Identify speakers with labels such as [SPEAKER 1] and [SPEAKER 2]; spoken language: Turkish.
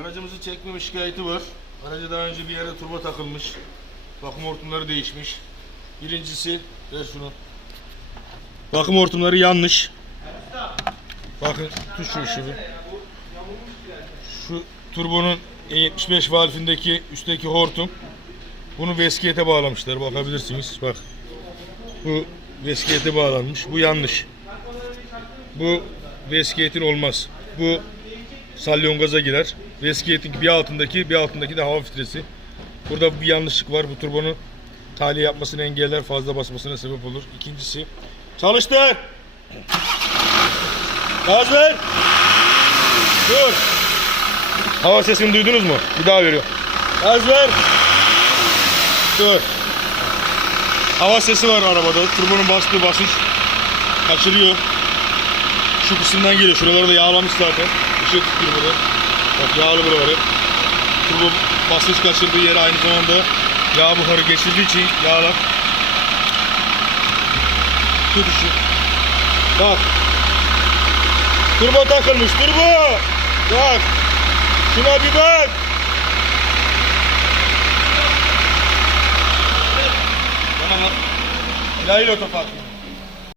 [SPEAKER 1] Aracımızı çekmeme şikayeti var. Araca daha önce bir yere turbo takılmış. Bakım hortumları değişmiş. Birincisi, ver şunu. Bakım hortumları yanlış. Bakın tut şu ışığı. Şu turbonun E75 valfindeki üstteki hortum. Bunu veskiyete bağlamışlar. Bakabilirsiniz. Bak. Bu veskiyete bağlanmış. Bu yanlış. Bu veskiyetin olmaz. Bu salyongaza girer. Veskiyetin bir altındaki bir altındaki de hava filtresi. Burada bir yanlışlık var. Bu turbonun tahliye yapmasını engeller, fazla basmasına sebep olur. İkincisi çalıştır. Gaz ver. Dur. Hava sesini duydunuz mu? Bir daha veriyor. Gaz ver. Dur. Hava sesi var arabada. Turbonun bastığı basınç kaçırıyor. Şu kısımdan geliyor. Şuraları da yağlamış zaten. Işığı tutuyor burada. Bak yağlı buraları. Turbo basınç kaçırdığı yere aynı zamanda yağ buharı geçirdiği için yağlar. Tut ışığı. Bak. Turbo takılmış. Turbo. Bak. Şuna bir bak. Bana bak. Lahil otopark.